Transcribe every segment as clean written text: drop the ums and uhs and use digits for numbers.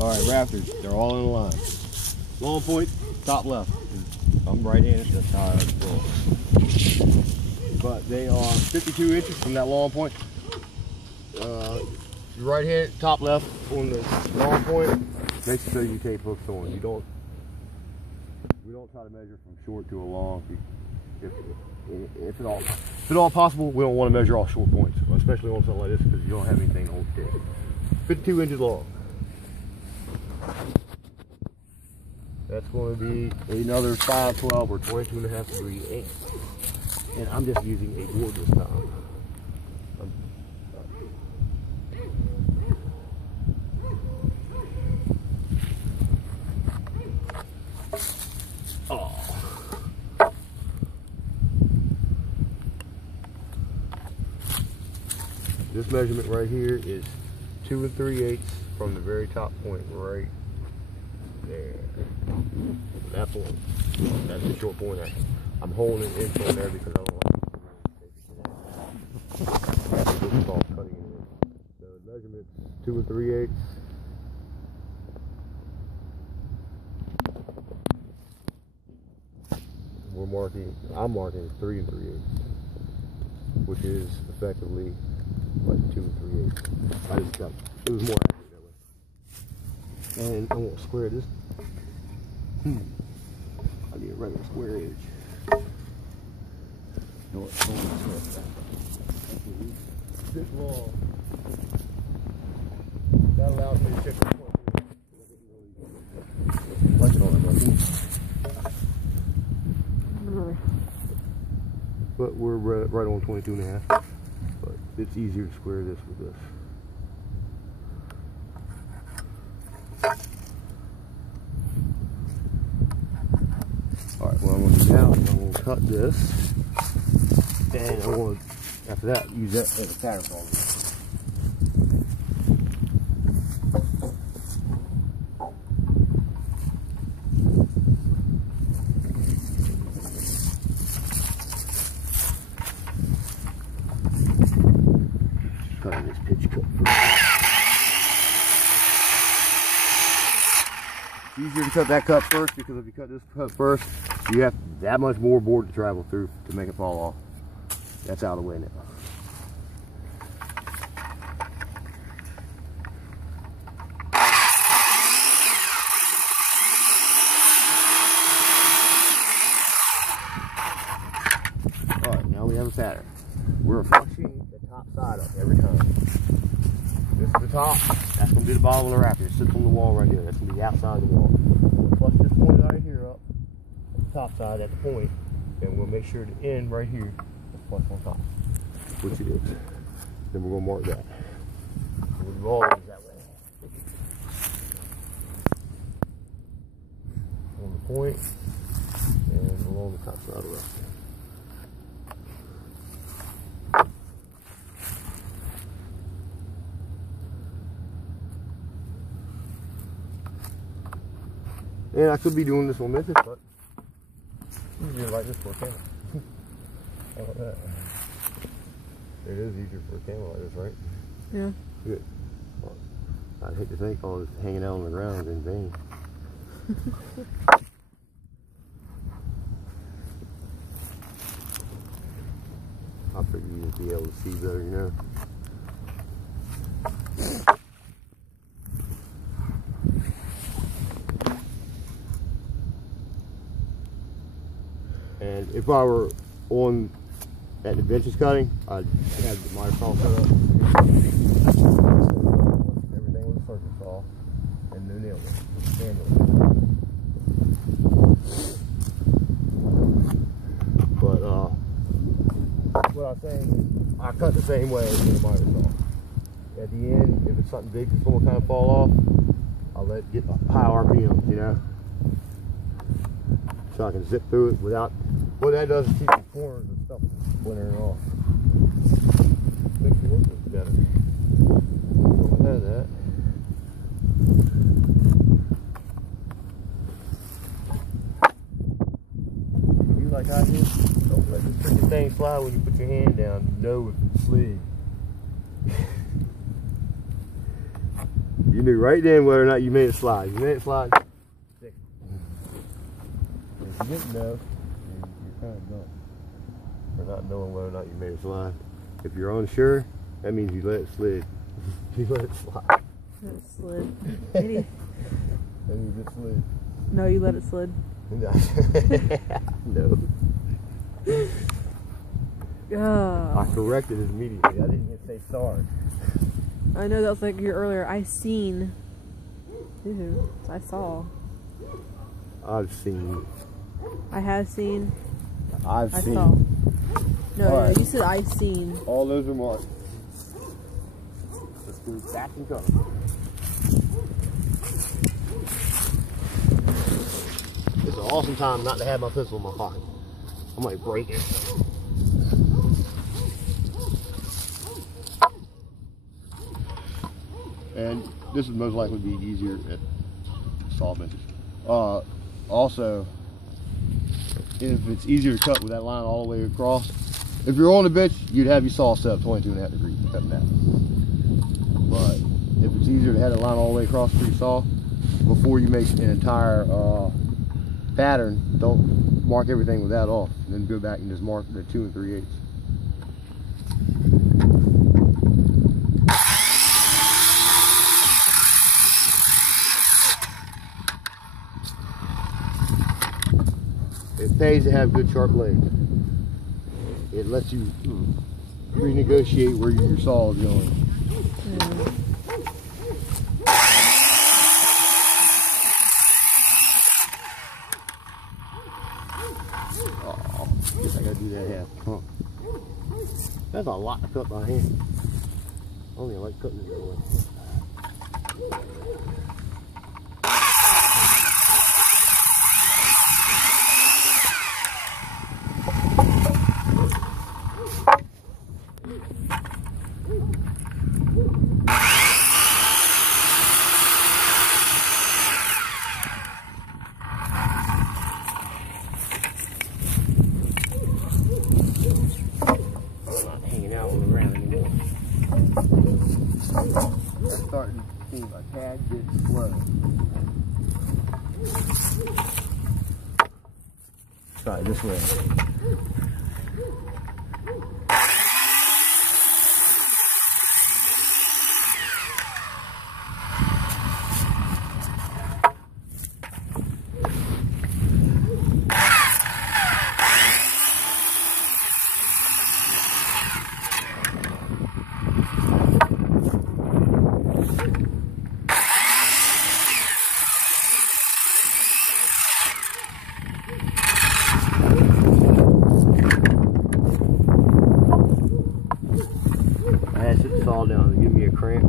All right, Rafters, they're all in a line. Long point, top left. I'm right-handed, that's how I roll. But they are 52 inches from that long point. Right hand, top left on the long point. Make sure you tape hooks on. We don't try to measure from short to a long. If at all possible, we don't want to measure all short points, especially on something like this because you don't have anything to hold it. 52 inches long. That's going to be another 5/12 or 22.5 degree angle. And I'm just using a board this time. This measurement right here is 2 3/8 from the very top point right there. That point. That's the short point. I'm holding an inch on there because I don't like to this is called cutting it in. So the measurement's 2 3/8. I'm marking 3 3/8, which is effectively like 2 3/8. I just got it was more accurate that way. And I won't square this. I need a regular square edge. No, it's only this long. That allows me to check the point. Like it on it, but we're right on 22.5. But it's easier to square this with this. Alright, well I'm going to do now, I'm going to cut this. And I'm going to, after that, use that as a pattern folder. Cutting this pitch cut first. It's easier to cut that cut first because if you cut this cut first, you have that much more board to travel through to make it fall off. That's out of the way now. Alright, now we have a pattern. We're flushing the top side up every time. This is the top. That's going to be the bottom of the rafter. It sits on the wall right here. That's going to be the outside of the wall. We'll flush this point right here up, the top side at the point, and we'll make sure the end right here is flush on top, which it is. Then we're going to mark that. We'll do all these that way. On the point and along the top side of the rafter. And I could be doing this on Memphis, but easier like this for a camera. How about that? It is easier for a camera like this, right? Yeah. Good. Well, I'd hate to think all this hanging out on the ground in vain. I figure you'd be able to see better, you know. And if I were on at the benches cutting, I'd have the microphone set up. Everything with a circuit saw and no nail with But what I'm saying is I cut the same way as the miter saw. At the end, if it's something big that's going to kind of fall off, I'll let it get high RPMs, you know, so I can zip through it without. What that does is keep the corners and stuff splintering off. Makes it work better. Don't have that. You like I did? Don't let this freaking thing slide when you put your hand down. You know if it's slid. You knew right then whether or not you made it slide. You made it slide. If you didn't know, you're kind of dumb for not knowing whether or not you made it slide. If you're unsure, that means you let it slid. You let it slide. Let it slid. Maybe. That means it slid. No, you let it slid. No. I corrected it immediately. I didn't even say sorry. I know that was like your earlier. I seen. Ew, I saw. I've seen. I have seen. I've seen. Saw. No, right. you said I seen. All those are marked. Let's go back and go. It's an awesome time not to have my pistol in my pocket. I might break it. And this would most likely be easier at saw benches. Also, if it's easier to cut with that line all the way across, if you're on the bench, you'd have your saw set up 22.5 degrees cutting that. But if it's easier to have that line all the way across for your saw, before you make an entire pattern, don't mark everything with that off. And then go back and just mark the 2 3/8. It pays to have good sharp blades. It lets you renegotiate where your saw is going. Oh, guess I gotta do that half. Huh. That's a lot to cut by hand. Only I like cutting it that way. That's starting to seem a tad bit slow. Try it this way. Sit the saw down and give me a cramp.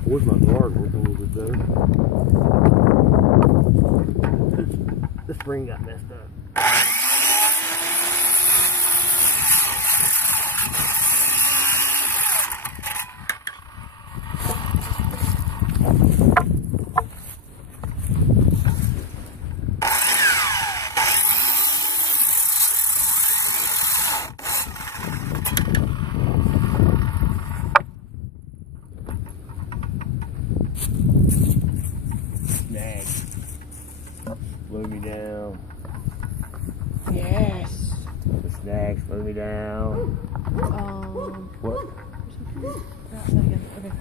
I wish my guard worked a little bit better. The spring got messed up. Snag. Slow me down. Yes. The snag, slow me down. What? That again. Okay.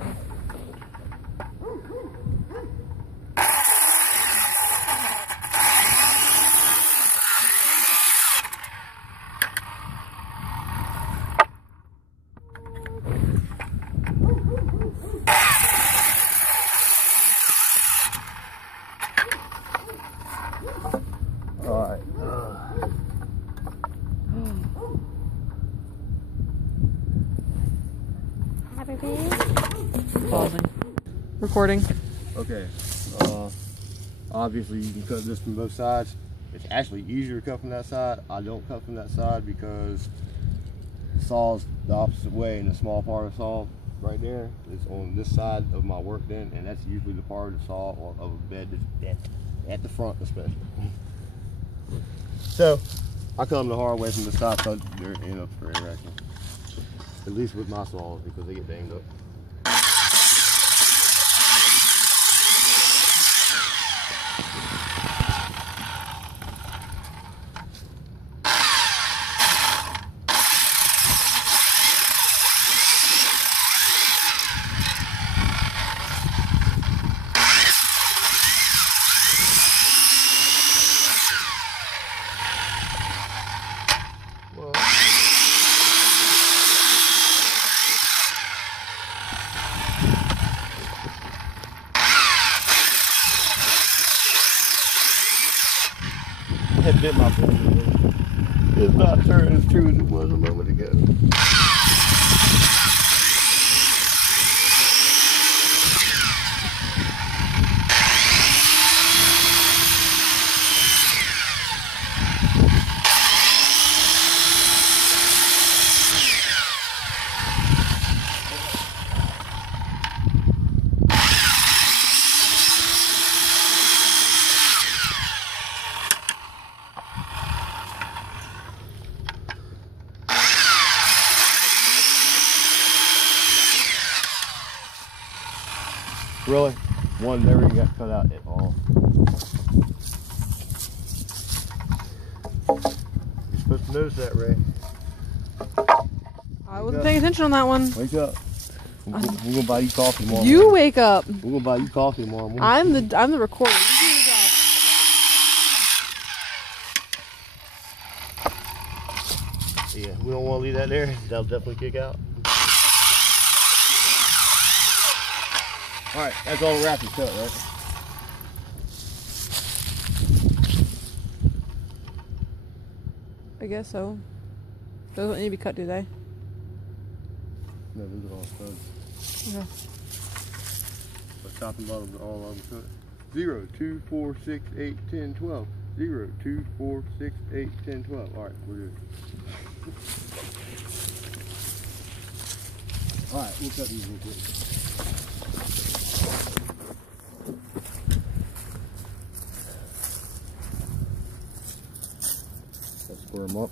All right. pausing. Recording. Okay. Obviously you can cut this from both sides. It's actually easier to cut from that side. I don't cut from that side because the saw's the opposite way, and the small part of the saw right there is on this side of my work den, and that's usually the part of the saw or of a bed that's at the front especially. So I come the hard way from the side because they're in up for interaction. At least with my saws because they get banged up. Had bit my finger. It's not turning as true as it was a moment ago. Really? One never even got cut out at all. You're supposed to notice that, Ray. I wasn't paying attention on that one. Wake up. We're gonna buy you coffee tomorrow. You morning. wake up. We're gonna buy you coffee tomorrow morning. I'm the recorder. You do your job. Yeah, we don't want to leave that there. That'll definitely kick out. All right, that's all the Rafters cut, right? I guess so. Those don't need to be cut, do they? No, those are all studs. Okay. The top and bottom are all on the cut. 0, 2, 4, 6, 8, 10, 12. 0, 2, 4, 6, 8, 10, 12. All right, we're good. All right, we'll cut these real quick. Let's square them up.